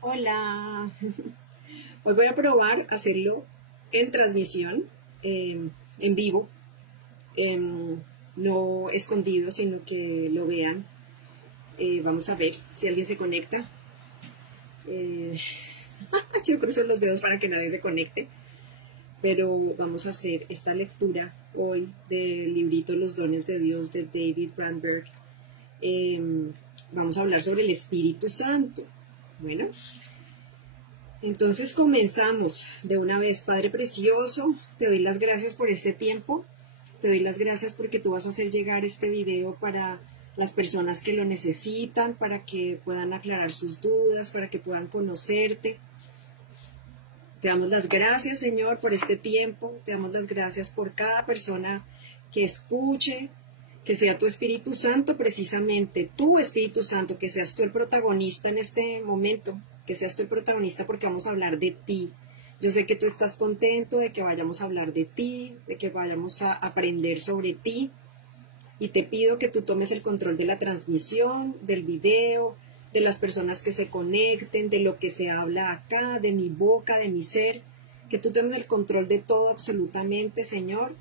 Hola, hoy voy a probar hacerlo en transmisión, en vivo, no escondido, sino que lo vean. Vamos a ver si alguien se conecta. Yo cruzo los dedos para que nadie se conecte, pero vamos a hacer esta lectura hoy del librito Los dones de Dios de David Brandberg. Vamos a hablar sobre el Espíritu Santo. Bueno, entonces comenzamos de una vez. Padre precioso, te doy las gracias por este tiempo, te doy las gracias porque tú vas a hacer llegar este video para las personas que lo necesitan, para que puedan aclarar sus dudas, para que puedan conocerte. Te damos las gracias, Señor, por este tiempo, te damos las gracias por cada persona que escuche, que sea tu Espíritu Santo, precisamente tu Espíritu Santo, que seas tú el protagonista en este momento, que seas tú el protagonista porque vamos a hablar de ti. Yo sé que tú estás contento de que vayamos a hablar de ti, de que vayamos a aprender sobre ti, y te pido que tú tomes el control de la transmisión, del video, de las personas que se conecten, de lo que se habla acá, de mi boca, de mi ser, que tú tomes el control de todo absolutamente, Señor.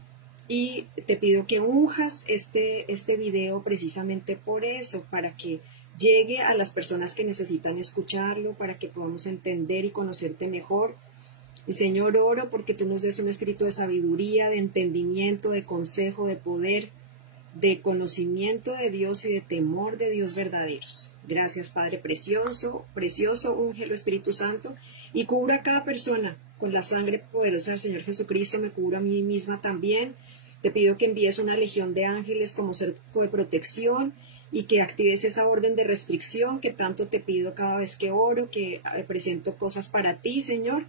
Y te pido que unjas este video precisamente por eso, para que llegue a las personas que necesitan escucharlo, para que podamos entender y conocerte mejor. Y Señor, oro porque tú nos des un espíritu de sabiduría, de entendimiento, de consejo, de poder, de conocimiento de Dios y de temor de Dios verdaderos. Gracias, Padre precioso, precioso, úngelo Espíritu Santo, y cubra a cada persona con la sangre poderosa del Señor Jesucristo. Me cubro a mí misma también. Te pido que envíes una legión de ángeles como cerco de protección y que actives esa orden de restricción que tanto te pido cada vez que oro, que presento cosas para ti, Señor,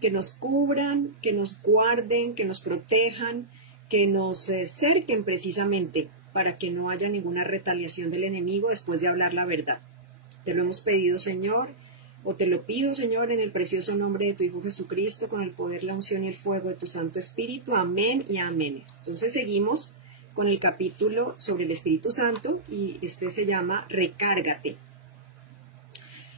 que nos cubran, que nos guarden, que nos protejan, que nos cerquen precisamente para que no haya ninguna retaliación del enemigo después de hablar la verdad. Te lo hemos pedido, Señor, o te lo pido, Señor, en el precioso nombre de tu Hijo Jesucristo, con el poder, la unción y el fuego de tu Santo Espíritu. Amén y amén. Entonces seguimos con el capítulo sobre el Espíritu Santo y este se llama Recárgate.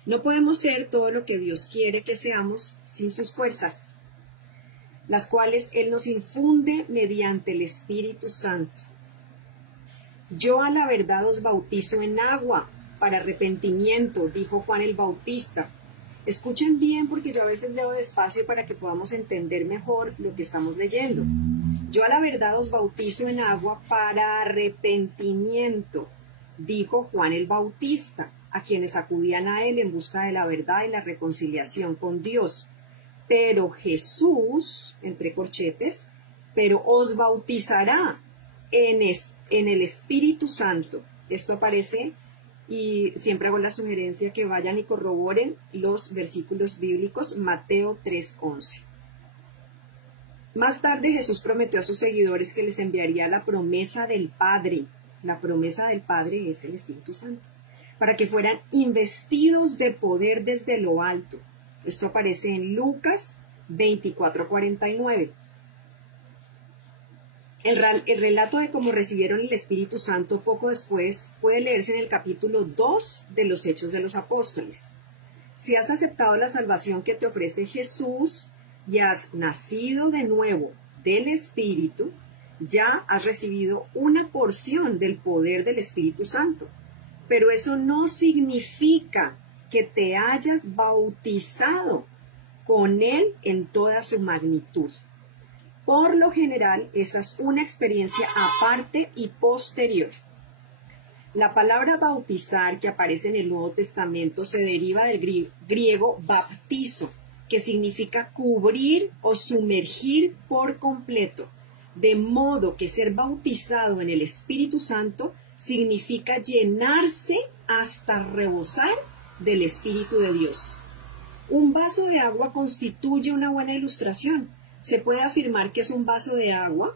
No podemos ser todo lo que Dios quiere que seamos sin sus fuerzas, las cuales Él nos infunde mediante el Espíritu Santo. Yo a la verdad os bautizo en agua para arrepentimiento, dijo Juan el Bautista. Escuchen bien porque yo a veces leo despacio para que podamos entender mejor lo que estamos leyendo. Yo a la verdad os bautizo en agua para arrepentimiento, dijo Juan el Bautista, a quienes acudían a él en busca de la verdad y la reconciliación con Dios. Pero Jesús, entre corchetes, pero os bautizará en el Espíritu Santo. Esto aparece, y siempre hago la sugerencia que vayan y corroboren los versículos bíblicos. Mateo 3:11. Más tarde Jesús prometió a sus seguidores que les enviaría la promesa del Padre. La promesa del Padre es el Espíritu Santo, para que fueran investidos de poder desde lo alto. Esto aparece en Lucas 24:49. El relato de cómo recibieron el Espíritu Santo poco después puede leerse en el capítulo 2 de los Hechos de los Apóstoles. Si has aceptado la salvación que te ofrece Jesús y has nacido de nuevo del Espíritu, ya has recibido una porción del poder del Espíritu Santo. Pero eso no significa que te hayas bautizado con Él en toda su magnitud. Por lo general, esa es una experiencia aparte y posterior. La palabra bautizar que aparece en el Nuevo Testamento se deriva del griego baptizo, que significa cubrir o sumergir por completo, de modo que ser bautizado en el Espíritu Santo significa llenarse hasta rebosar del Espíritu de Dios. Un vaso de agua constituye una buena ilustración. Se puede afirmar que es un vaso de agua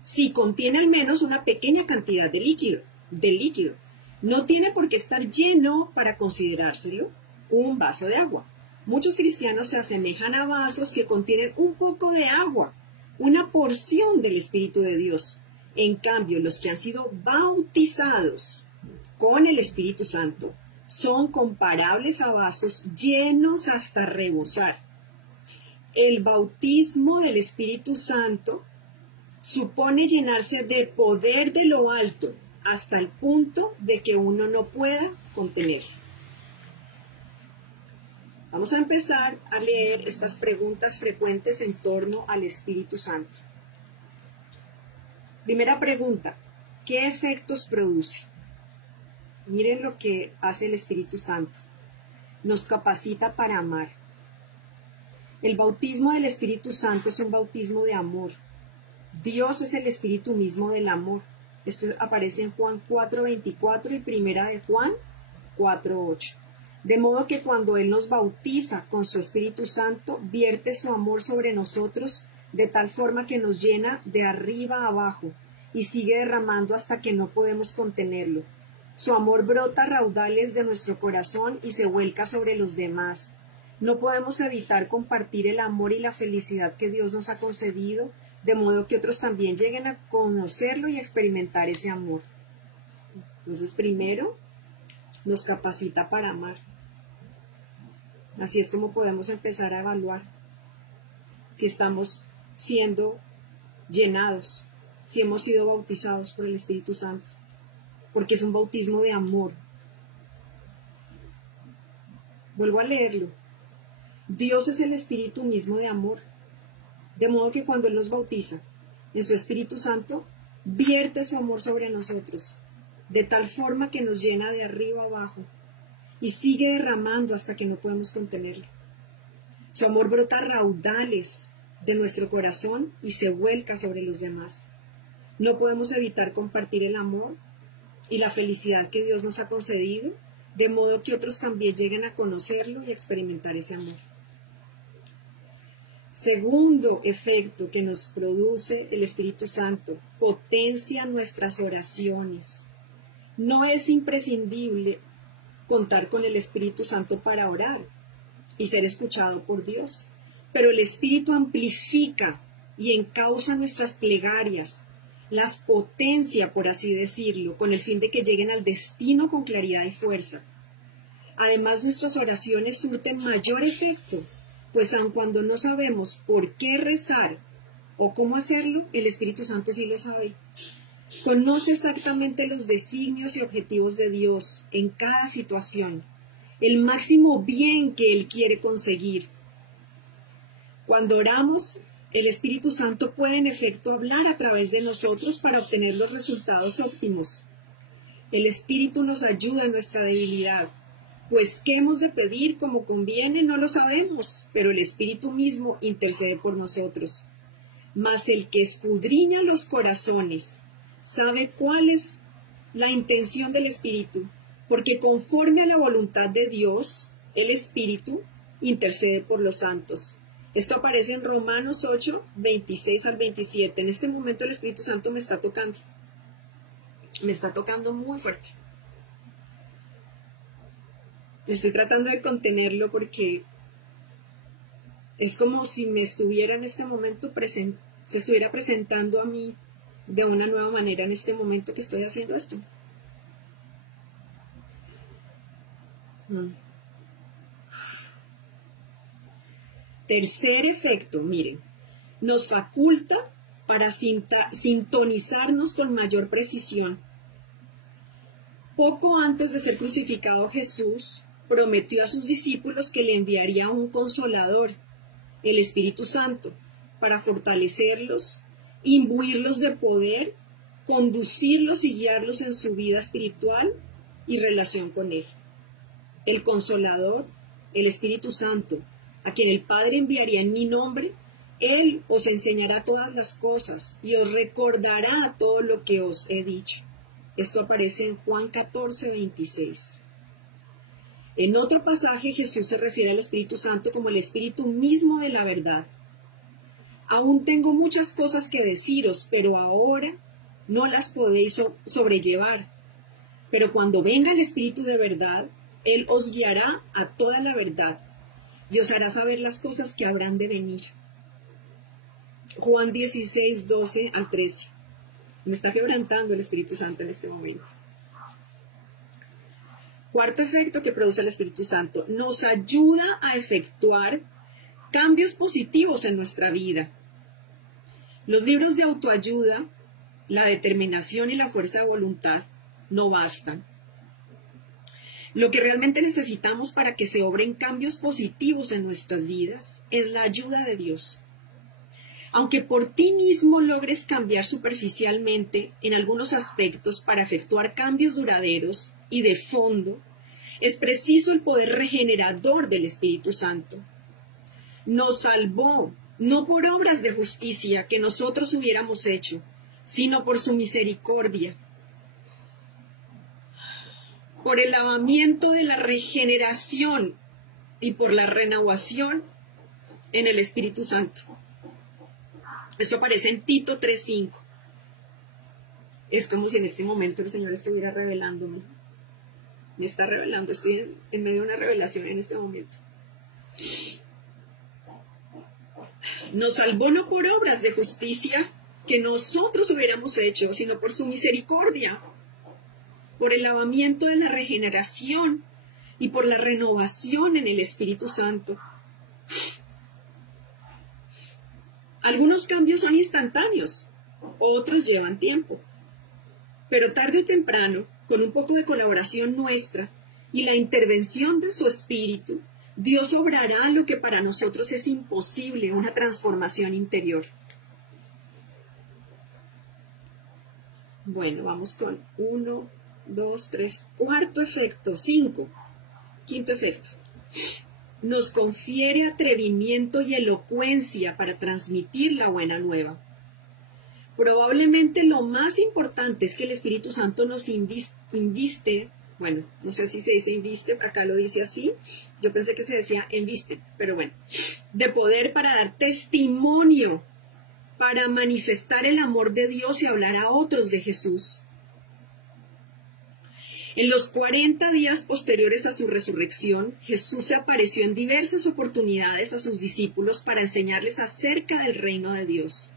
si contiene al menos una pequeña cantidad de líquido. No tiene por qué estar lleno para considerárselo un vaso de agua. Muchos cristianos se asemejan a vasos que contienen un poco de agua, una porción del Espíritu de Dios. En cambio, los que han sido bautizados con el Espíritu Santo son comparables a vasos llenos hasta rebosar. El bautismo del Espíritu Santo supone llenarse de poder de lo alto hasta el punto de que uno no pueda contenerlo. Vamos a empezar a leer estas preguntas frecuentes en torno al Espíritu Santo. Primera pregunta, ¿qué efectos produce? Miren lo que hace el Espíritu Santo. Nos capacita para amar. El bautismo del Espíritu Santo es un bautismo de amor. Dios es el Espíritu mismo del amor. Esto aparece en Juan 4:24 y primera de Juan 4:8. De modo que cuando Él nos bautiza con su Espíritu Santo, vierte su amor sobre nosotros de tal forma que nos llena de arriba a abajo y sigue derramando hasta que no podemos contenerlo. Su amor brota a raudales de nuestro corazón y se vuelca sobre los demás. No podemos evitar compartir el amor y la felicidad que Dios nos ha concedido, de modo que otros también lleguen a conocerlo y a experimentar ese amor. Entonces, primero, nos capacita para amar. Así es como podemos empezar a evaluar si estamos siendo llenados, si hemos sido bautizados por el Espíritu Santo, porque es un bautismo de amor. Vuelvo a leerlo. Dios es el Espíritu mismo de amor, de modo que cuando Él nos bautiza en su Espíritu Santo, vierte su amor sobre nosotros, de tal forma que nos llena de arriba abajo y sigue derramando hasta que no podemos contenerlo. Su amor brota a raudales de nuestro corazón y se vuelca sobre los demás. No podemos evitar compartir el amor y la felicidad que Dios nos ha concedido, de modo que otros también lleguen a conocerlo y a experimentar ese amor. Segundo efecto que nos produce el Espíritu Santo, potencia nuestras oraciones. No es imprescindible contar con el Espíritu Santo para orar y ser escuchado por Dios, pero el Espíritu amplifica y encausa nuestras plegarias, las potencia, por así decirlo, con el fin de que lleguen al destino con claridad y fuerza. Además, nuestras oraciones surten mayor efecto, pues aun cuando no sabemos por qué rezar o cómo hacerlo, el Espíritu Santo sí lo sabe. Conoce exactamente los designios y objetivos de Dios en cada situación, el máximo bien que Él quiere conseguir. Cuando oramos, el Espíritu Santo puede en efecto hablar a través de nosotros para obtener los resultados óptimos. El Espíritu nos ayuda en nuestra debilidad, pues qué hemos de pedir como conviene no lo sabemos, pero el Espíritu mismo intercede por nosotros. Mas el que escudriña los corazones sabe cuál es la intención del Espíritu, porque conforme a la voluntad de Dios, el Espíritu intercede por los santos. Esto aparece en Romanos 8, 26 al 27. En este momento el Espíritu Santo me está tocando. Me está tocando muy fuerte. Estoy tratando de contenerlo porque es como si me estuviera en este momento se estuviera presentando a mí de una nueva manera en este momento que estoy haciendo esto. Tercer efecto, miren, nos faculta para sintonizarnos con mayor precisión. Poco antes de ser crucificado, Jesús prometió a sus discípulos que le enviaría un consolador, el Espíritu Santo, para fortalecerlos, imbuirlos de poder, conducirlos y guiarlos en su vida espiritual y relación con Él. El Consolador, el Espíritu Santo, a quien el Padre enviaría en mi nombre, Él os enseñará todas las cosas y os recordará todo lo que os he dicho. Esto aparece en Juan 14, 26. En otro pasaje Jesús se refiere al Espíritu Santo como el Espíritu mismo de la verdad. Aún tengo muchas cosas que deciros, pero ahora no las podéis sobrellevar. Pero cuando venga el Espíritu de verdad, Él os guiará a toda la verdad y os hará saber las cosas que habrán de venir. Juan 16, 12 al 13. Me está quebrantando el Espíritu Santo en este momento. Cuarto efecto que produce el Espíritu Santo, nos ayuda a efectuar cambios positivos en nuestra vida. Los libros de autoayuda, la determinación y la fuerza de voluntad no bastan. Lo que realmente necesitamos para que se obren cambios positivos en nuestras vidas es la ayuda de Dios. Aunque por ti mismo logres cambiar superficialmente en algunos aspectos para efectuar cambios duraderos y de fondo, es preciso el poder regenerador del Espíritu Santo. Nos salvó, no por obras de justicia que nosotros hubiéramos hecho, sino por su misericordia, por el lavamiento de la regeneración y por la renovación en el Espíritu Santo. Esto aparece en Tito 3:5. Es como si en este momento el Señor estuviera revelándome. Me está revelando, estoy en medio de una revelación en este momento. Nos salvó no por obras de justicia que nosotros hubiéramos hecho, sino por su misericordia, por el lavamiento de la regeneración y por la renovación en el Espíritu Santo. Algunos cambios son instantáneos, otros llevan tiempo, pero tarde o temprano, con un poco de colaboración nuestra y la intervención de su Espíritu, Dios obrará lo que para nosotros es imposible, una transformación interior. Bueno, vamos con 1, 2, 3, cuarto efecto, 5, quinto efecto. Nos confiere atrevimiento y elocuencia para transmitir la buena nueva. Probablemente lo más importante es que el Espíritu Santo nos inviste, bueno, no sé si se dice inviste, acá lo dice así, yo pensé que se decía enviste, pero bueno, de poder para dar testimonio, para manifestar el amor de Dios y hablar a otros de Jesús. En los 40 días posteriores a su resurrección, Jesús se apareció en diversas oportunidades a sus discípulos para enseñarles acerca del reino de Dios.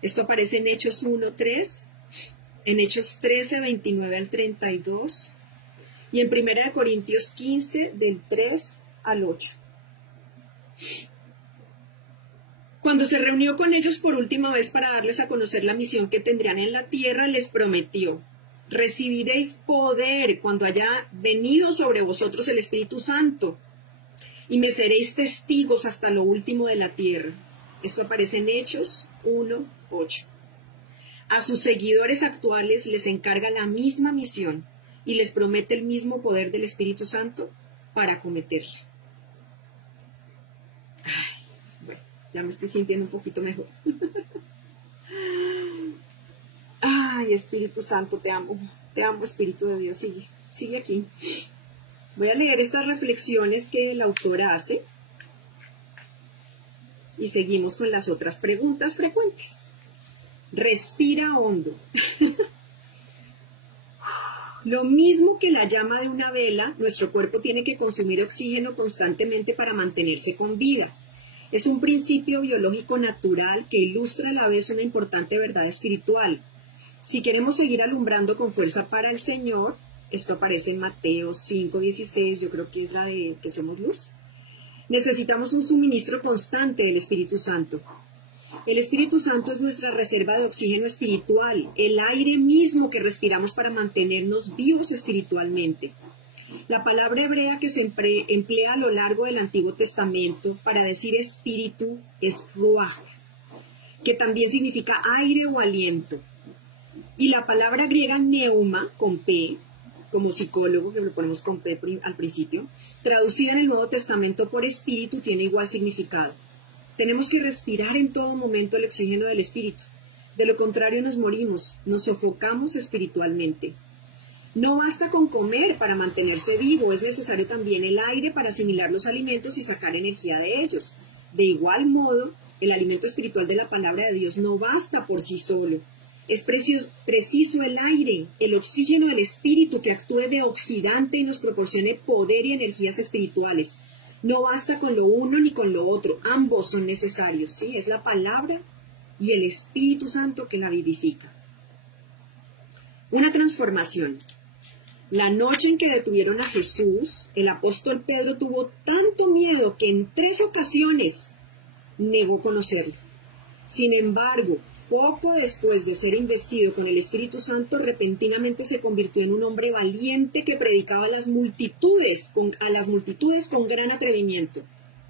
Esto aparece en Hechos 1:3, en Hechos 13, 29 al 32 y en 1 Corintios 15, del 3 al 8. Cuando se reunió con ellos por última vez para darles a conocer la misión que tendrían en la tierra, les prometió: recibiréis poder cuando haya venido sobre vosotros el Espíritu Santo, y me seréis testigos hasta lo último de la tierra. Esto aparece en Hechos 1:8. A sus seguidores actuales les encarga la misma misión y les promete el mismo poder del Espíritu Santo para acometerla. Ay, bueno, ya me estoy sintiendo un poquito mejor. Ay, Espíritu Santo, te amo, Espíritu de Dios, sigue aquí. Voy a leer estas reflexiones que el autor hace y seguimos con las otras preguntas frecuentes. Respira hondo. Lo mismo que la llama de una vela, nuestro cuerpo tiene que consumir oxígeno constantemente para mantenerse con vida. Es un principio biológico natural que ilustra a la vez una importante verdad espiritual. Si queremos seguir alumbrando con fuerza para el Señor, esto aparece en Mateo 5:16, yo creo que es la de que somos luz, necesitamos un suministro constante del Espíritu Santo. El Espíritu Santo es nuestra reserva de oxígeno espiritual, el aire mismo que respiramos para mantenernos vivos espiritualmente. La palabra hebrea que se emplea a lo largo del Antiguo Testamento para decir espíritu es ruach, que también significa aire o aliento. Y la palabra griega neuma, con P, como psicólogo, que lo ponemos con P al principio, traducida en el Nuevo Testamento por espíritu, tiene igual significado. Tenemos que respirar en todo momento el oxígeno del espíritu. De lo contrario nos morimos, nos sofocamos espiritualmente. No basta con comer para mantenerse vivo, es necesario también el aire para asimilar los alimentos y sacar energía de ellos. De igual modo, el alimento espiritual de la palabra de Dios no basta por sí solo. Es preciso el aire, el oxígeno del espíritu que actúe de oxidante y nos proporcione poder y energías espirituales. No basta con lo uno ni con lo otro, ambos son necesarios, ¿sí? Es la palabra y el Espíritu Santo que la vivifica. Una transformación. La noche en que detuvieron a Jesús, el apóstol Pedro tuvo tanto miedo que en 3 ocasiones negó conocerlo. Sin embargo, poco después de ser investido con el Espíritu Santo, repentinamente se convirtió en un hombre valiente que predicaba a las multitudes con gran atrevimiento.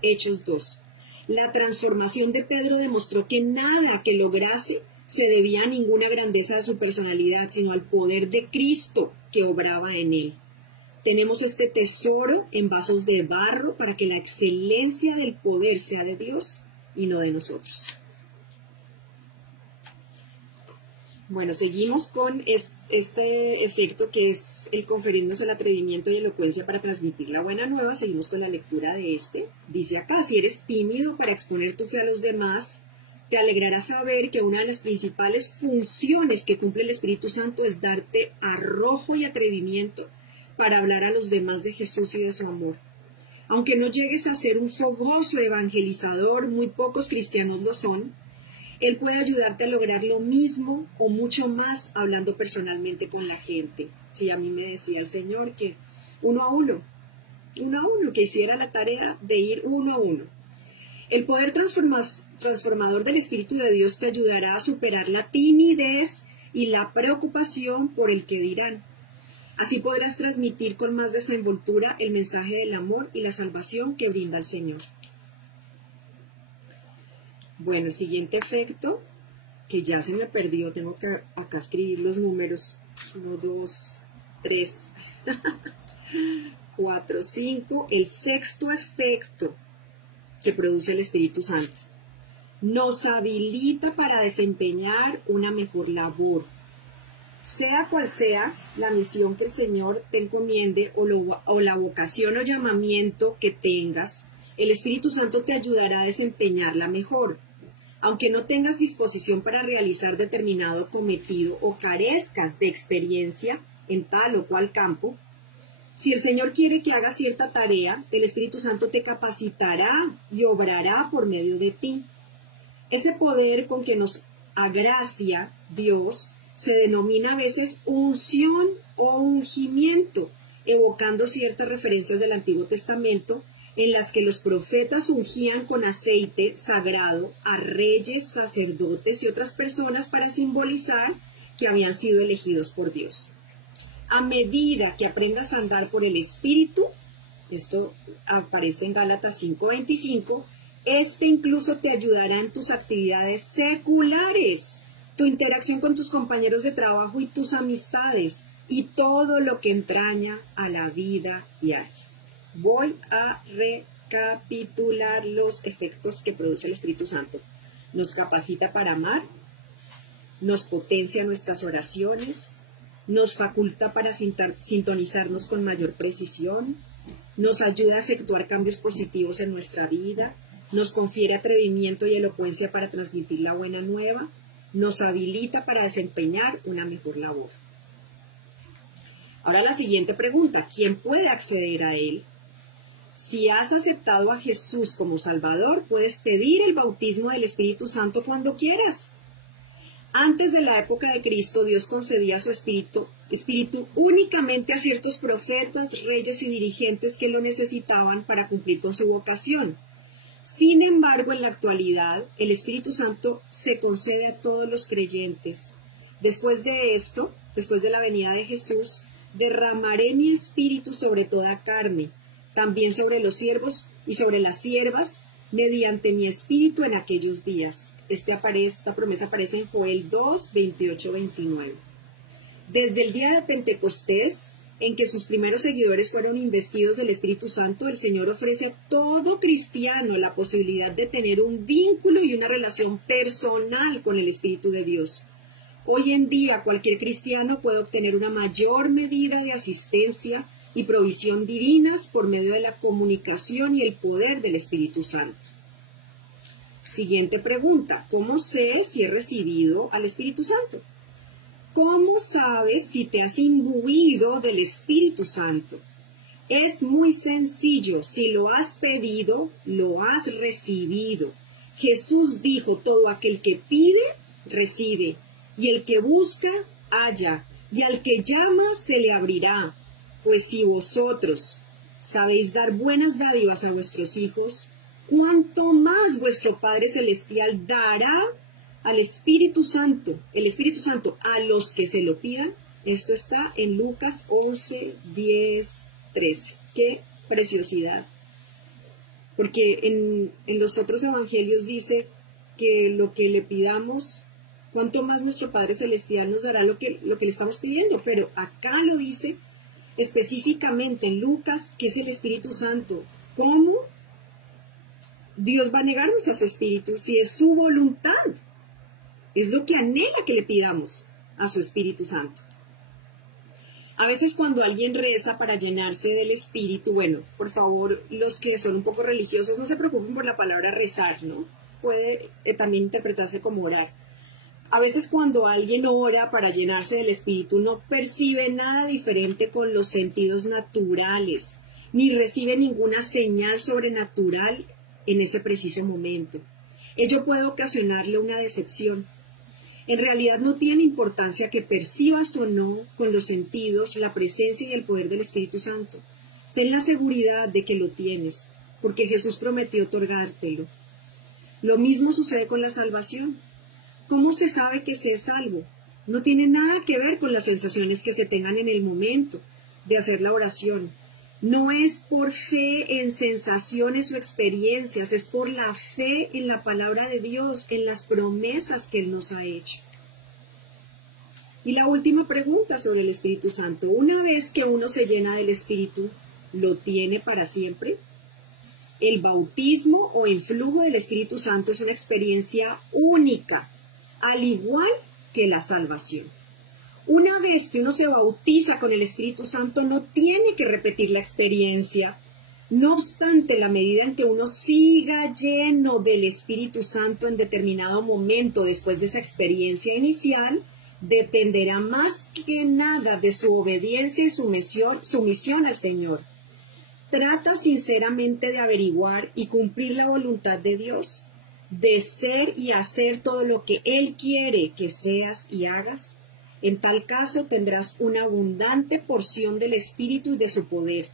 Hechos 2. La transformación de Pedro demostró que nada que lograse se debía a ninguna grandeza de su personalidad, sino al poder de Cristo que obraba en él. Tenemos este tesoro en vasos de barro para que la excelencia del poder sea de Dios y no de nosotros. Bueno, seguimos con este efecto que es el conferirnos el atrevimiento y elocuencia para transmitir la buena nueva. Seguimos con la lectura de este. Dice acá, si eres tímido para exponer tu fe a los demás, te alegrará saber que una de las principales funciones que cumple el Espíritu Santo es darte arrojo y atrevimiento para hablar a los demás de Jesús y de su amor. Aunque no llegues a ser un fogoso evangelizador, muy pocos cristianos lo son, Él puede ayudarte a lograr lo mismo o mucho más hablando personalmente con la gente. Sí, a mí me decía el Señor que uno a uno, que hiciera la tarea de ir uno a uno. El poder transformador del Espíritu de Dios te ayudará a superar la timidez y la preocupación por el que dirán. Así podrás transmitir con más desenvoltura el mensaje del amor y la salvación que brinda el Señor. Bueno, el siguiente efecto, que ya se me perdió, tengo que acá escribir los números. 1, 2, 3, 4, 5. El sexto efecto que produce el Espíritu Santo nos habilita para desempeñar una mejor labor. Sea cual sea la misión que el Señor te encomiende o la vocación o llamamiento que tengas, el Espíritu Santo te ayudará a desempeñarla mejor. Aunque no tengas disposición para realizar determinado cometido o carezcas de experiencia en tal o cual campo, si el Señor quiere que hagas cierta tarea, el Espíritu Santo te capacitará y obrará por medio de ti. Ese poder con que nos agracia Dios se denomina a veces unción o ungimiento, evocando ciertas referencias del Antiguo Testamento en las que los profetas ungían con aceite sagrado a reyes, sacerdotes y otras personas para simbolizar que habían sido elegidos por Dios. A medida que aprendas a andar por el Espíritu, esto aparece en Gálatas 5:25, este incluso te ayudará en tus actividades seculares, tu interacción con tus compañeros de trabajo y tus amistades, y todo lo que entraña a la vida diaria. Voy a recapitular los efectos que produce el Espíritu Santo. Nos capacita para amar, nos potencia nuestras oraciones, nos faculta para sintonizarnos con mayor precisión, nos ayuda a efectuar cambios positivos en nuestra vida, nos confiere atrevimiento y elocuencia para transmitir la buena nueva, nos habilita para desempeñar una mejor labor. Ahora la siguiente pregunta, ¿quién puede acceder a él? Si has aceptado a Jesús como Salvador, puedes pedir el bautismo del Espíritu Santo cuando quieras. Antes de la época de Cristo, Dios concedía su espíritu únicamente a ciertos profetas, reyes y dirigentes que lo necesitaban para cumplir con su vocación. Sin embargo, en la actualidad, el Espíritu Santo se concede a todos los creyentes. Después de esto, después de la venida de Jesús, derramaré mi espíritu sobre toda carne, también sobre los siervos y sobre las siervas, mediante mi espíritu en aquellos días. Esta promesa aparece en Joel 2, 28, 29. Desde el día de Pentecostés, en que sus primeros seguidores fueron investidos del Espíritu Santo, el Señor ofrece a todo cristiano la posibilidad de tener un vínculo y una relación personal con el Espíritu de Dios. Hoy en día, cualquier cristiano puede obtener una mayor medida de asistencia y provisión divinas por medio de la comunicación y el poder del Espíritu Santo. Siguiente pregunta, ¿cómo sé si he recibido al Espíritu Santo? ¿Cómo sabes si te has imbuido del Espíritu Santo? Es muy sencillo, si lo has pedido, lo has recibido. Jesús dijo, todo aquel que pide, recibe, y el que busca, halla, y al que llama, se le abrirá. Pues si vosotros sabéis dar buenas dádivas a vuestros hijos, ¿cuánto más vuestro Padre Celestial dará al Espíritu Santo, el Espíritu Santo, a los que se lo pidan? Esto está en Lucas 11, 10, 13. ¡Qué preciosidad! Porque en los otros evangelios dice que lo que le pidamos, cuánto más nuestro Padre Celestial nos dará lo que le estamos pidiendo. Pero acá lo dice específicamente en Lucas, que es el Espíritu Santo. ¿Cómo Dios va a negarnos a su Espíritu si es su voluntad? Es lo que anhela que le pidamos a su Espíritu Santo. A veces cuando alguien reza para llenarse del Espíritu, bueno, por favor, los que son un poco religiosos, no se preocupen por la palabra rezar, ¿no? Puede también interpretarse como orar. A veces cuando alguien ora para llenarse del Espíritu no percibe nada diferente con los sentidos naturales, ni recibe ninguna señal sobrenatural en ese preciso momento. Ello puede ocasionarle una decepción. En realidad no tiene importancia que percibas o no con los sentidos la presencia y el poder del Espíritu Santo. Ten la seguridad de que lo tienes, porque Jesús prometió otorgártelo. Lo mismo sucede con la salvación. ¿Cómo se sabe que se es salvo? No tiene nada que ver con las sensaciones que se tengan en el momento de hacer la oración. No es por fe en sensaciones o experiencias, es por la fe en la palabra de Dios, en las promesas que Él nos ha hecho. Y la última pregunta sobre el Espíritu Santo. Una vez que uno se llena del Espíritu, ¿lo tiene para siempre? El bautismo o influjo del Espíritu Santo es una experiencia única, al igual que la salvación. Una vez que uno se bautiza con el Espíritu Santo, no tiene que repetir la experiencia. No obstante, la medida en que uno siga lleno del Espíritu Santo en determinado momento después de esa experiencia inicial, dependerá más que nada de su obediencia y sumisión al Señor. Trata sinceramente de averiguar y cumplir la voluntad de Dios, de ser y hacer todo lo que Él quiere que seas y hagas. En tal caso tendrás una abundante porción del Espíritu y de su poder.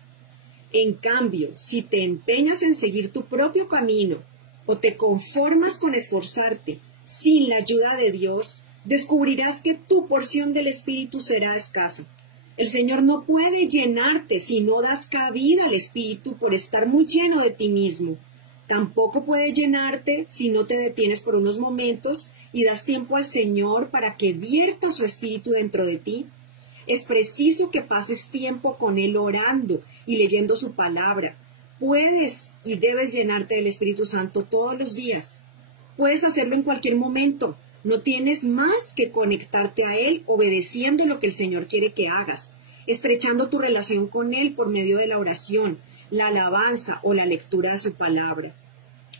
En cambio, si te empeñas en seguir tu propio camino o te conformas con esforzarte sin la ayuda de Dios, descubrirás que tu porción del Espíritu será escasa. El Señor no puede llenarte si no das cabida al Espíritu por estar muy lleno de ti mismo. Tampoco puede llenarte si no te detienes por unos momentos y das tiempo al Señor para que vierta su Espíritu dentro de ti. Es preciso que pases tiempo con Él orando y leyendo su palabra. Puedes y debes llenarte del Espíritu Santo todos los días. Puedes hacerlo en cualquier momento. No tienes más que conectarte a Él obedeciendo lo que el Señor quiere que hagas, estrechando tu relación con Él por medio de la oración, la alabanza o la lectura de su palabra,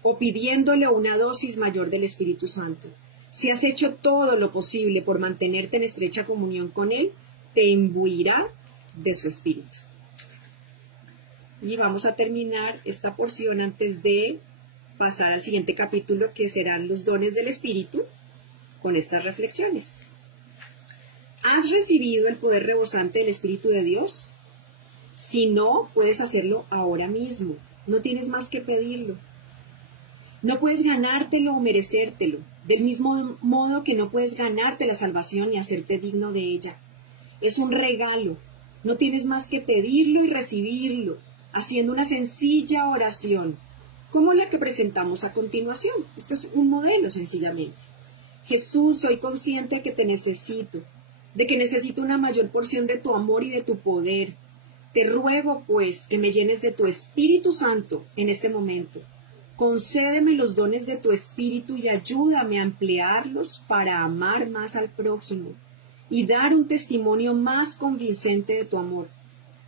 o pidiéndole una dosis mayor del Espíritu Santo. Si has hecho todo lo posible por mantenerte en estrecha comunión con Él, te imbuirá de su Espíritu. Y vamos a terminar esta porción antes de pasar al siguiente capítulo, que serán los dones del Espíritu, con estas reflexiones. ¿Has recibido el poder rebosante del Espíritu de Dios? Si no, puedes hacerlo ahora mismo. No tienes más que pedirlo. No puedes ganártelo o merecértelo, del mismo modo que no puedes ganarte la salvación y hacerte digno de ella. Es un regalo. No tienes más que pedirlo y recibirlo, haciendo una sencilla oración, como la que presentamos a continuación. Esto es un modelo, sencillamente. Jesús, soy consciente de que te necesito, de que necesito una mayor porción de tu amor y de tu poder. Te ruego, pues, que me llenes de tu Espíritu Santo en este momento. Concédeme los dones de tu Espíritu y ayúdame a emplearlos para amar más al prójimo y dar un testimonio más convincente de tu amor.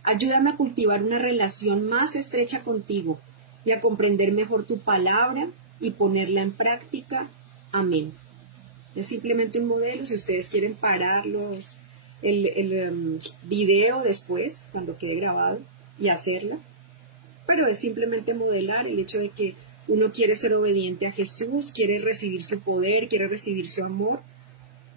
Ayúdame a cultivar una relación más estrecha contigo y a comprender mejor tu palabra y ponerla en práctica. Amén. Es simplemente un modelo. Si ustedes quieren pararlo, el video después, cuando quede grabado, y hacerla. Pero es simplemente modelar el hecho de que uno quiere ser obediente a Jesús, quiere recibir su poder, quiere recibir su amor.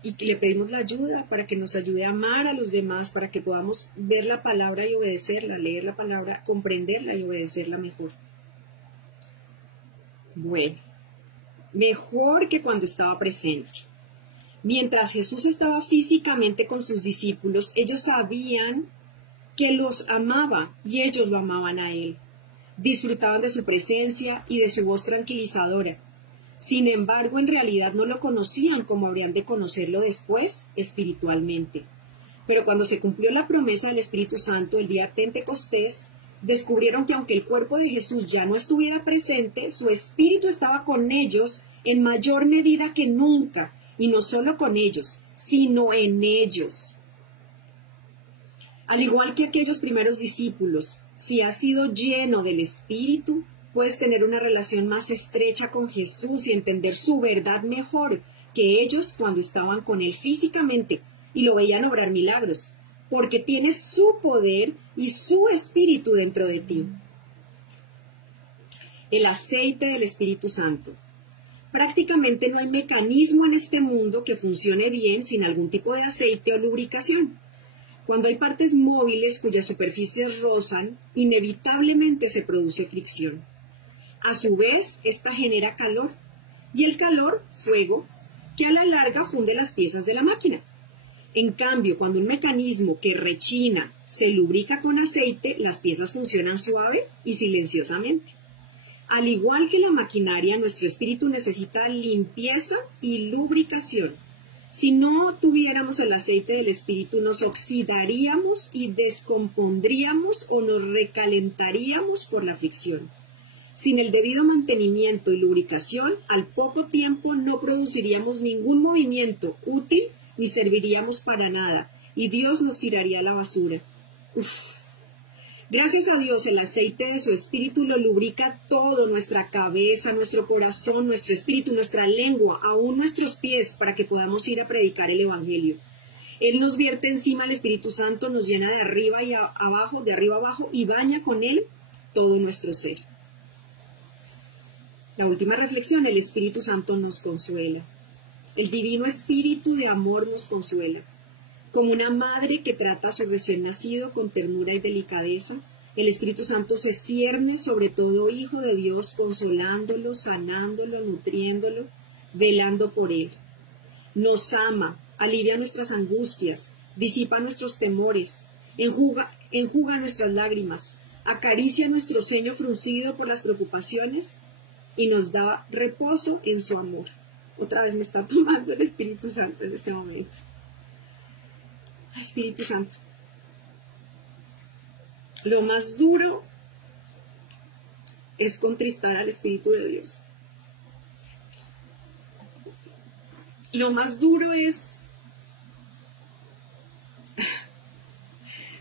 y que le pedimos la ayuda para que nos ayude a amar a los demás, para que podamos ver la palabra y obedecerla, leer la palabra, comprenderla y obedecerla mejor. Bueno, mejor que cuando estaba presente. Mientras Jesús estaba físicamente con sus discípulos, ellos sabían que los amaba y ellos lo amaban a él. Disfrutaban de su presencia y de su voz tranquilizadora. Sin embargo, en realidad no lo conocían como habrían de conocerlo después, espiritualmente. Pero cuando se cumplió la promesa del Espíritu Santo el día Pentecostés, descubrieron que aunque el cuerpo de Jesús ya no estuviera presente, su espíritu estaba con ellos en mayor medida que nunca, y no solo con ellos, sino en ellos. Al igual que aquellos primeros discípulos, si has sido lleno del Espíritu, puedes tener una relación más estrecha con Jesús y entender su verdad mejor que ellos cuando estaban con él físicamente y lo veían obrar milagros, porque tienes su poder y su espíritu dentro de ti. El aceite del Espíritu Santo. Prácticamente no hay mecanismo en este mundo que funcione bien sin algún tipo de aceite o lubricación. Cuando hay partes móviles cuyas superficies rozan, inevitablemente se produce fricción. A su vez, esta genera calor, y el calor, fuego, que a la larga funde las piezas de la máquina. En cambio, cuando un mecanismo que rechina se lubrica con aceite, las piezas funcionan suave y silenciosamente. Al igual que la maquinaria, nuestro espíritu necesita limpieza y lubricación. Si no tuviéramos el aceite del espíritu, nos oxidaríamos y descompondríamos o nos recalentaríamos por la fricción. Sin el debido mantenimiento y lubricación, al poco tiempo no produciríamos ningún movimiento útil ni serviríamos para nada, y Dios nos tiraría a la basura. Gracias a Dios, el aceite de su espíritu lo lubrica todo, nuestra cabeza, nuestro corazón, nuestro espíritu, nuestra lengua, aún nuestros pies, para que podamos ir a predicar el evangelio. Él nos vierte encima el Espíritu Santo, nos llena de arriba abajo, y baña con él todo nuestro ser. La última reflexión, el Espíritu Santo nos consuela. El divino espíritu de amor nos consuela. Como una madre que trata a su recién nacido con ternura y delicadeza, el Espíritu Santo se cierne sobre todo hijo de Dios, consolándolo, sanándolo, nutriéndolo, velando por él. Nos ama, alivia nuestras angustias, disipa nuestros temores, enjuga nuestras lágrimas, acaricia nuestro ceño fruncido por las preocupaciones y nos da reposo en su amor. Otra vez me está tomando el Espíritu Santo en este momento. Espíritu Santo. Lo más duro es contristar al Espíritu de Dios. Lo más duro es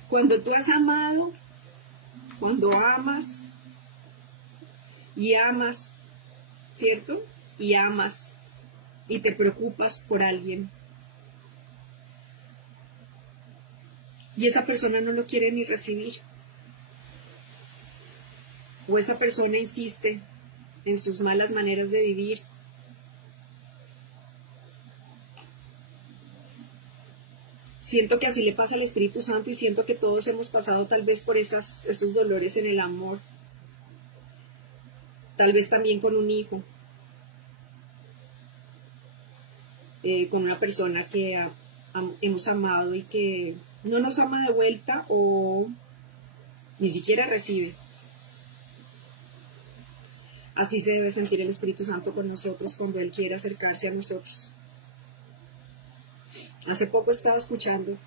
cuando tú has amado, cuando amas y amas, ¿cierto? Y amas y te preocupas por alguien. Y esa persona no lo quiere ni recibir. O esa persona insiste en sus malas maneras de vivir. Siento que así le pasa al Espíritu Santo y siento que todos hemos pasado tal vez por esos dolores en el amor. Tal vez también con un hijo. Con una persona que hemos amado y que no nos ama de vuelta o ni siquiera recibe. Así se debe sentir el Espíritu Santo con nosotros cuando Él quiere acercarse a nosotros. Hace poco estaba escuchando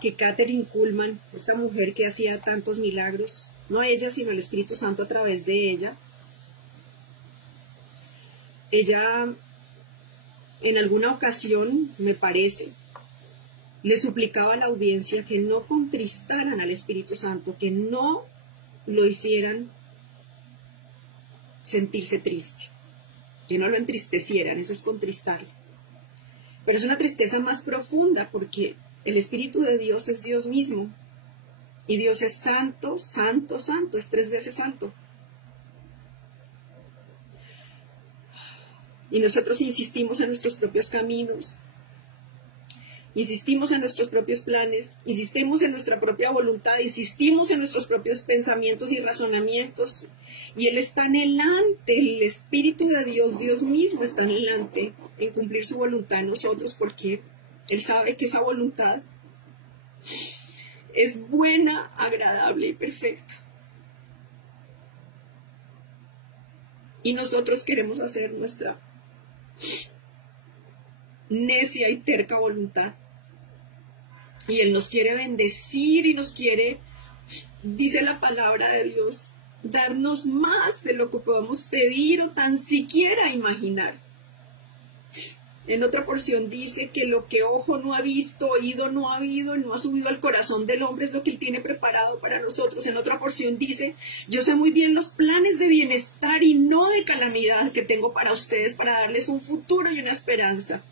que Kathryn Kuhlman, esta mujer que hacía tantos milagros, no ella, sino el Espíritu Santo a través de ella en alguna ocasión, me parece, le suplicaba a la audiencia que no contristaran al Espíritu Santo, que no lo hicieran sentirse triste, que no lo entristecieran, eso es contristarlo. Pero es una tristeza más profunda porque el Espíritu de Dios es Dios mismo y Dios es santo, santo, santo, es 3 veces santo. Y nosotros insistimos en nuestros propios caminos, insistimos en nuestros propios planes, insistimos en nuestra propia voluntad, insistimos en nuestros propios pensamientos y razonamientos. Y Él está anhelante, el Espíritu de Dios, Dios mismo está anhelante en cumplir su voluntad en nosotros, porque Él sabe que esa voluntad es buena, agradable y perfecta. Y nosotros queremos hacer nuestra necia y terca voluntad. Y Él nos quiere bendecir y nos quiere, dice la palabra de Dios, darnos más de lo que podamos pedir o tan siquiera imaginar. En otra porción dice que lo que ojo no ha visto, oído no ha oído, no ha subido al corazón del hombre es lo que Él tiene preparado para nosotros. En otra porción dice, yo sé muy bien los planes de bienestar y no de calamidad que tengo para ustedes, para darles un futuro y una esperanza.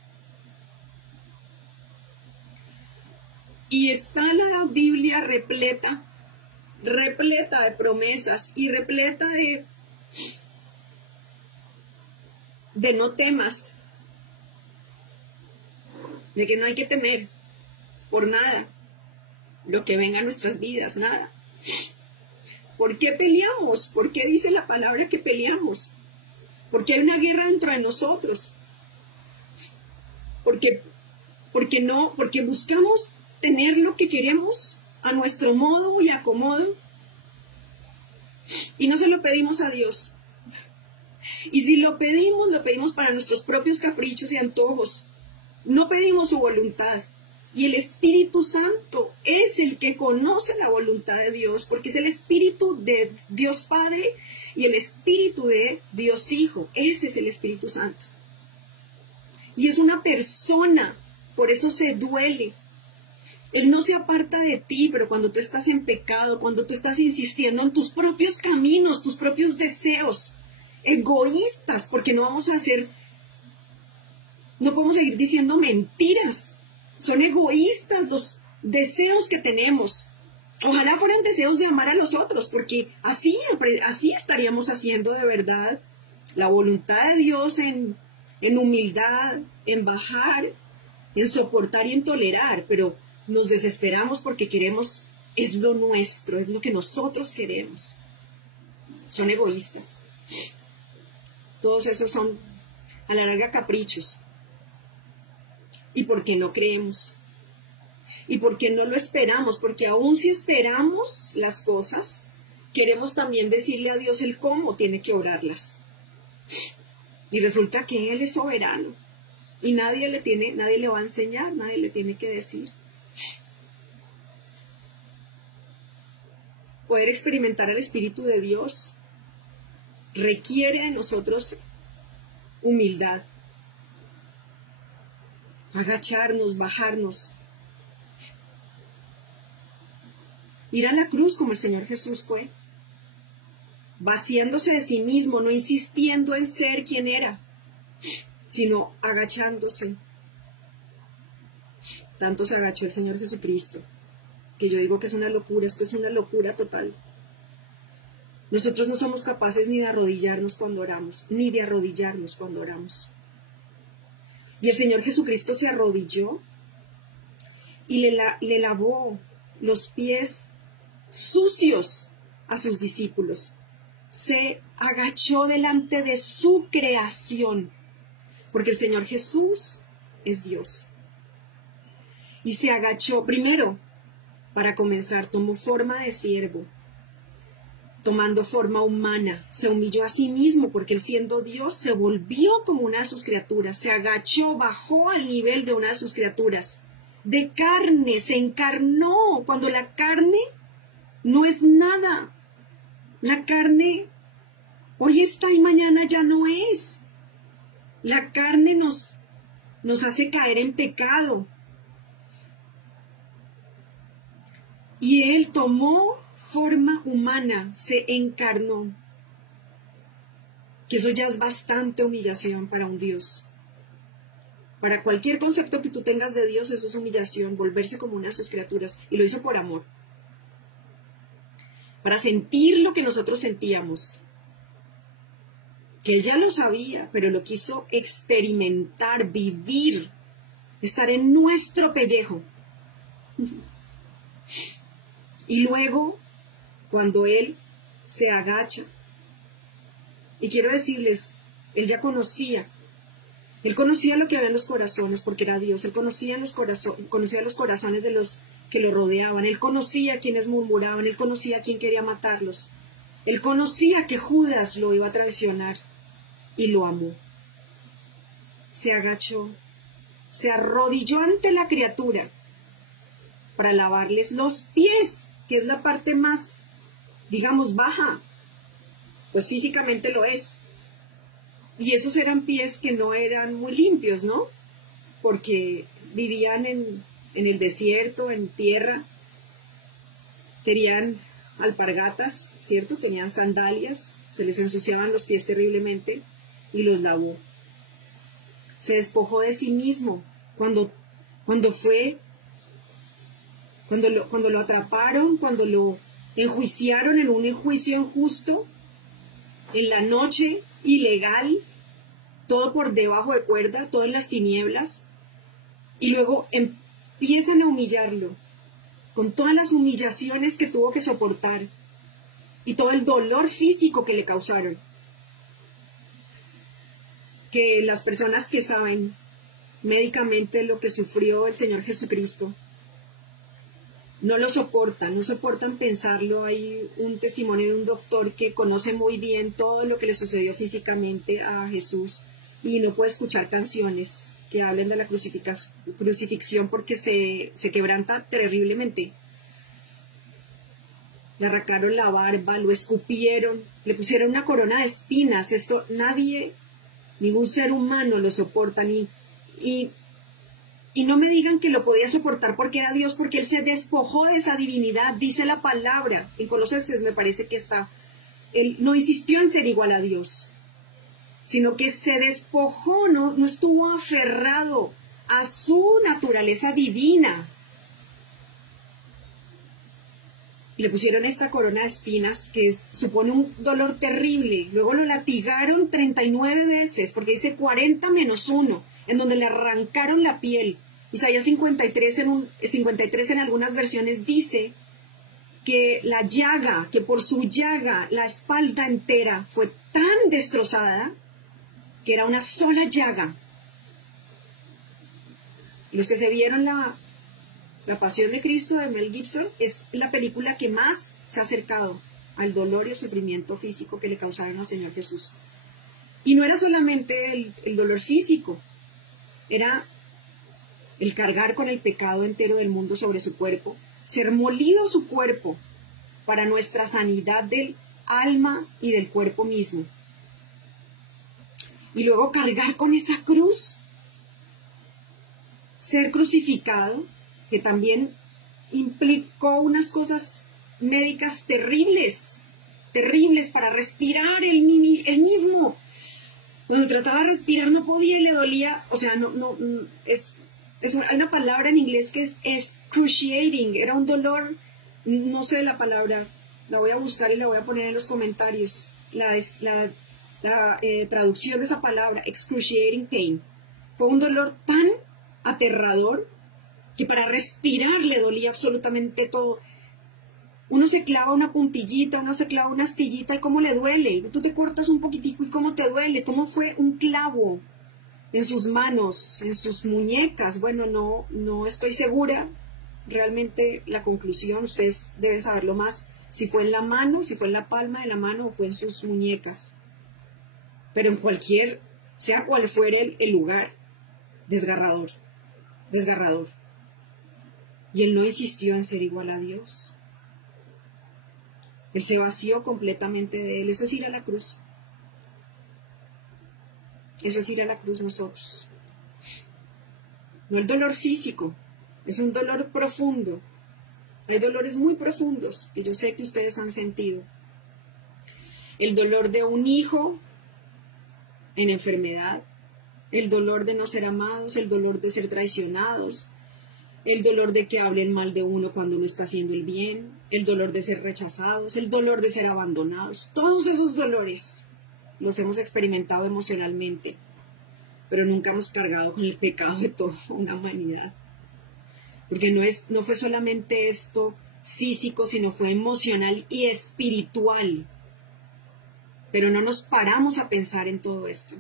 Y está la Biblia repleta de promesas y repleta de no temas, de que no hay que temer por nada, lo que venga a nuestras vidas, nada. ¿Por qué peleamos? ¿Por qué dice la palabra que peleamos? Porque hay una guerra dentro de nosotros. Porque buscamos tener lo que queremos a nuestro modo y acomodo y no se lo pedimos a Dios. Y si lo pedimos para nuestros propios caprichos y antojos. No pedimos su voluntad. Y el Espíritu Santo es el que conoce la voluntad de Dios, porque es el Espíritu de Dios Padre y el Espíritu de Dios Hijo. Ese es el Espíritu Santo. Y es una persona, por eso se duele. Él no se aparta de ti, pero cuando tú estás en pecado, cuando tú estás insistiendo en tus propios caminos, tus propios deseos, egoístas, porque no podemos seguir diciendo mentiras. Son egoístas los deseos que tenemos. Ojalá fueran deseos de amar a los otros, porque así estaríamos haciendo de verdad la voluntad de Dios en humildad, en bajar, en soportar y en tolerar, pero nos desesperamos porque queremos, es lo nuestro, es lo que nosotros queremos. Son egoístas. Todos esos son a la larga caprichos. ¿Y por qué no creemos? ¿Y por qué no lo esperamos? Porque aún si esperamos las cosas, queremos también decirle a Dios el cómo tiene que obrarlas. Y resulta que Él es soberano. Y nadie le va a enseñar, nadie le tiene que decir. Poder experimentar al Espíritu de Dios requiere de nosotros humildad. Agacharnos, bajarnos. Ir a la cruz como el Señor Jesús fue. Vaciándose de sí mismo, no insistiendo en ser quien era, sino agachándose. Tanto se agachó el Señor Jesucristo, que yo digo que es una locura, esto es una locura total. Nosotros no somos capaces ni de arrodillarnos cuando oramos, ni de arrodillarnos cuando oramos. Y el Señor Jesucristo se arrodilló y le lavó los pies sucios a sus discípulos. Se agachó delante de su creación, porque el Señor Jesús es Dios. Y se agachó primero, para comenzar, tomó forma de siervo, tomando forma humana, se humilló a sí mismo, porque él siendo Dios se volvió como una de sus criaturas, se agachó, bajó al nivel de una de sus criaturas, de carne, se encarnó, cuando la carne no es nada, la carne hoy está y mañana ya no es, la carne nos hace caer en pecado, y él tomó forma humana, se encarnó. Que eso ya es bastante humillación para un Dios. Para cualquier concepto que tú tengas de Dios, eso es humillación, volverse como una de sus criaturas. Y lo hizo por amor. Para sentir lo que nosotros sentíamos. que él ya lo sabía, pero lo quiso experimentar, vivir, estar en nuestro pellejo. Y luego, cuando él se agacha, y quiero decirles, él ya conocía, él conocía lo que había en los corazones, porque era Dios, él conocía los corazones de los que lo rodeaban, él conocía a quienes murmuraban, él conocía a quien quería matarlos, él conocía que Judas lo iba a traicionar, y lo amó. Se agachó, se arrodilló ante la criatura para lavarles los pies, que es la parte más, digamos, baja, pues físicamente lo es. Y esos eran pies que no eran muy limpios, ¿no? Porque vivían en el desierto, en tierra, tenían alpargatas, ¿cierto? Tenían sandalias, se les ensuciaban los pies terriblemente y los lavó. Se despojó de sí mismo cuando lo atraparon, cuando lo enjuiciaron en un juicio injusto, en la noche, ilegal, todo por debajo de cuerda, todo en las tinieblas, y luego empiezan a humillarlo, con todas las humillaciones que tuvo que soportar, y todo el dolor físico que le causaron. Que las personas que saben médicamente lo que sufrió el Señor Jesucristo, no lo soportan, no soportan pensarlo. Hay un testimonio de un doctor que conoce muy bien todo lo que le sucedió físicamente a Jesús y no puede escuchar canciones que hablen de la crucifixión porque se quebranta terriblemente. Le arrancaron la barba, lo escupieron, le pusieron una corona de espinas. Esto nadie, ningún ser humano lo soporta, y no me digan que lo podía soportar porque era Dios, porque Él se despojó de esa divinidad, dice la palabra. En Colosenses me parece que está. Él no insistió en ser igual a Dios, sino que se despojó, no estuvo aferrado a su naturaleza divina. Le pusieron esta corona de espinas que supone un dolor terrible. Luego lo latigaron 39 veces, porque dice 40 menos 1, en donde le arrancaron la piel. Isaías 53 en algunas versiones dice que la llaga, que por su llaga la espalda entera fue tan destrozada que era una sola llaga. Los que se vieron la Pasión de Cristo de Mel Gibson es la película que más se ha acercado al dolor y el sufrimiento físico que le causaron al Señor Jesús. Y no era solamente el dolor físico, era el cargar con el pecado entero del mundo sobre su cuerpo, ser molido su cuerpo para nuestra sanidad del alma y del cuerpo mismo. Y luego cargar con esa cruz, ser crucificado, que también implicó unas cosas médicas terribles para respirar el mismo. Cuando trataba de respirar no podía, le dolía, o sea, hay una palabra en inglés que es excruciating, era un dolor, no sé la palabra, la voy a buscar y la voy a poner en los comentarios, la traducción de esa palabra, excruciating pain. Fue un dolor tan aterrador que para respirar le dolía absolutamente todo. Uno se clava una puntillita, uno se clava una astillita y cómo le duele. Tú te cortas un poquitico y cómo te duele. ¿Cómo fue un clavo en sus manos, en sus muñecas? Bueno, no estoy segura. Realmente la conclusión, ustedes deben saberlo más. Si fue en la mano, si fue en la palma de la mano o fue en sus muñecas. Pero en sea cual fuera el lugar, desgarrador. Y él no insistió en ser igual a Dios. Él se vació completamente de él. Eso es ir a la cruz. Eso es ir a la cruz nosotros. No el dolor físico, es un dolor profundo. Hay dolores muy profundos que yo sé que ustedes han sentido. El dolor de un hijo en enfermedad, el dolor de no ser amados, el dolor de ser traicionados, el dolor de que hablen mal de uno cuando uno está haciendo el bien, el dolor de ser rechazados, el dolor de ser abandonados. Todos esos dolores los hemos experimentado emocionalmente, pero nunca hemos cargado con el pecado de toda una humanidad. Porque no fue solamente esto físico, sino fue emocional y espiritual. Pero no nos paramos a pensar en todo esto.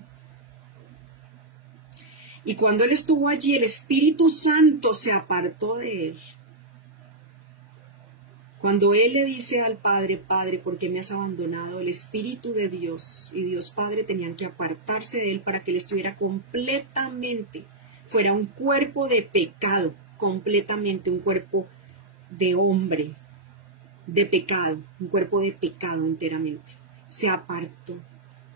Y cuando Él estuvo allí, el Espíritu Santo se apartó de Él. Cuando Él le dice al Padre, Padre, ¿por qué me has abandonado? El Espíritu de Dios y Dios Padre tenían que apartarse de Él para que Él estuviera completamente, fuera un cuerpo de pecado, completamente un cuerpo de hombre, de pecado, un cuerpo de pecado enteramente. Se apartó.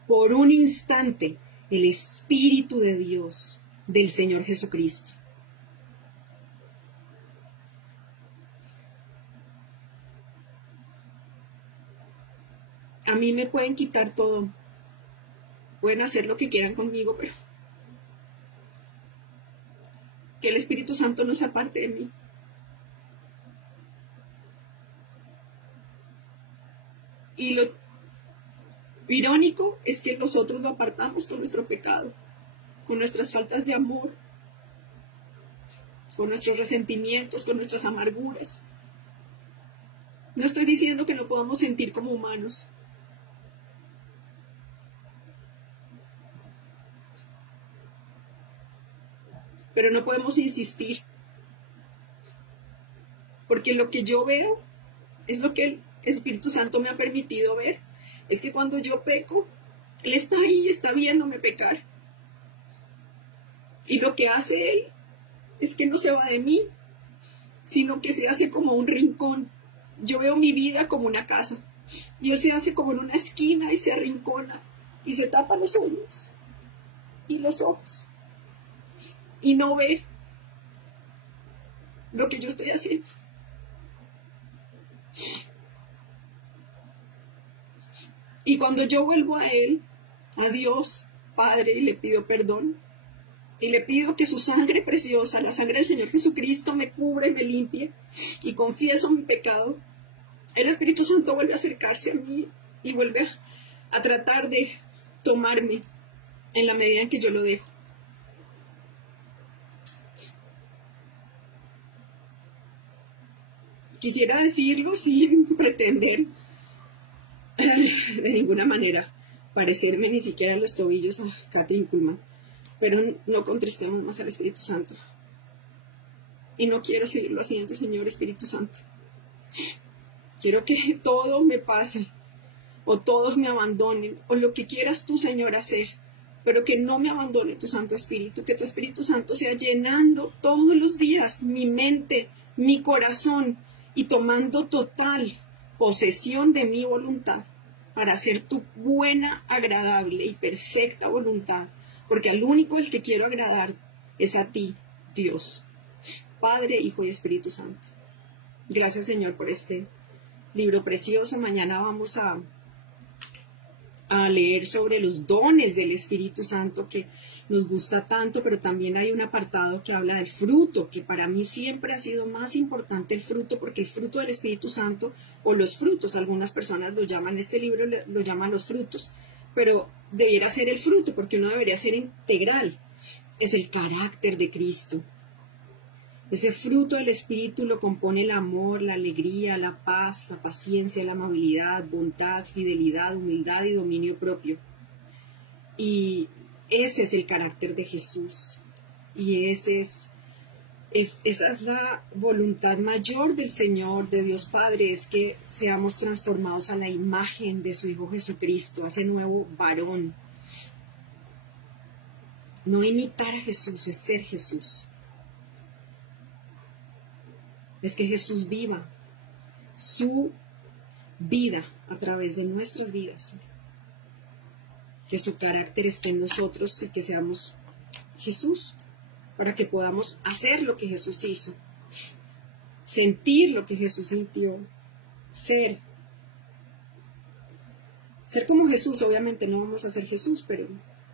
Por un instante, el Espíritu de Dios, del Señor Jesucristo. A mí me pueden quitar todo. Pueden hacer lo que quieran conmigo, pero que el Espíritu Santo no se aparte de mí. Y lo irónico es que nosotros lo apartamos con nuestro pecado, con nuestras faltas de amor, con nuestros resentimientos, con nuestras amarguras. No estoy diciendo que no podamos sentir como humanos. Pero no podemos insistir. Porque lo que yo veo es lo que el Espíritu Santo me ha permitido ver. Es que cuando yo peco, Él está ahí y está viéndome pecar. Y lo que hace Él es que no se va de mí, sino que se hace como un rincón. Yo veo mi vida como una casa. Y Él se hace como en una esquina y se arrincona. Y se tapa los oídos y los ojos. Y no ve lo que yo estoy haciendo. Y cuando yo vuelvo a Él, a Dios Padre, y le pido perdón, y le pido que su sangre preciosa, la sangre del Señor Jesucristo, me cubra y me limpie, y confieso mi pecado, el Espíritu Santo vuelve a acercarse a mí y vuelve a tratar de tomarme en la medida en que yo lo dejo. Quisiera decirlo sin pretender de ninguna manera parecerme ni siquiera a los tobillos a Kathryn Kuhlman, pero no contristemos más al Espíritu Santo. Y no quiero seguirlo haciendo, Señor Espíritu Santo. Quiero que todo me pase, o todos me abandonen, o lo que quieras tú, Señor, hacer, pero que no me abandone tu Santo Espíritu, que tu Espíritu Santo sea llenando todos los días mi mente, mi corazón, y tomando total posesión de mi voluntad para hacer tu buena, agradable y perfecta voluntad, porque al único el que quiero agradar es a ti, Dios, Padre, Hijo y Espíritu Santo. Gracias, Señor, por este libro precioso. Mañana vamos a leer sobre los dones del Espíritu Santo que nos gusta tanto, pero también hay un apartado que habla del fruto, que para mí siempre ha sido más importante el fruto, porque el fruto del Espíritu Santo, o los frutos, algunas personas lo llaman, este libro lo llaman los frutos, pero debiera ser el fruto, porque uno debería ser integral, es el carácter de Cristo. Ese fruto del Espíritu lo compone el amor, la alegría, la paz, la paciencia, la amabilidad, bondad, fidelidad, humildad y dominio propio. Y ese es el carácter de Jesús. Y esa es la voluntad mayor del Señor, de Dios Padre, es que seamos transformados a la imagen de su Hijo Jesucristo, a ese nuevo varón. No imitar a Jesús, es ser Jesús. Es que Jesús viva su vida a través de nuestras vidas. Que su carácter esté en nosotros y que seamos Jesús, para que podamos hacer lo que Jesús hizo, sentir lo que Jesús sintió, ser como Jesús. Obviamente no vamos a ser Jesús, pero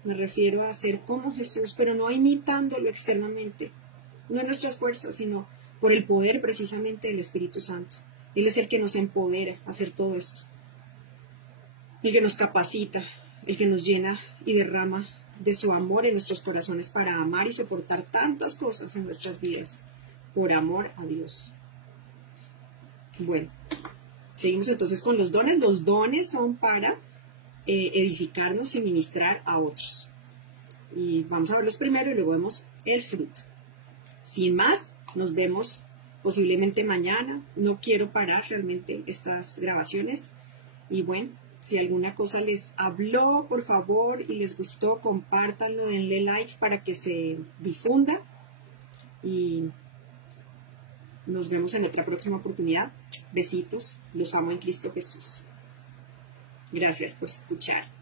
me refiero a ser como Jesús, pero no imitándolo externamente, no en nuestras fuerzas, sino por el poder precisamente del Espíritu Santo. Él es el que nos empodera a hacer todo esto, el que nos capacita, el que nos llena y derrama de su amor en nuestros corazones para amar y soportar tantas cosas en nuestras vidas por amor a Dios. Bueno, seguimos entonces con los dones. Los dones son para edificarnos y ministrar a otros. Y vamos a verlos primero y luego vemos el fruto. Sin más, nos vemos posiblemente mañana. No quiero parar realmente estas grabaciones. Y bueno, si alguna cosa les habló, por favor, y les gustó, compártanlo, denle like para que se difunda. Y nos vemos en otra próxima oportunidad. Besitos, los amo en Cristo Jesús. Gracias por escuchar.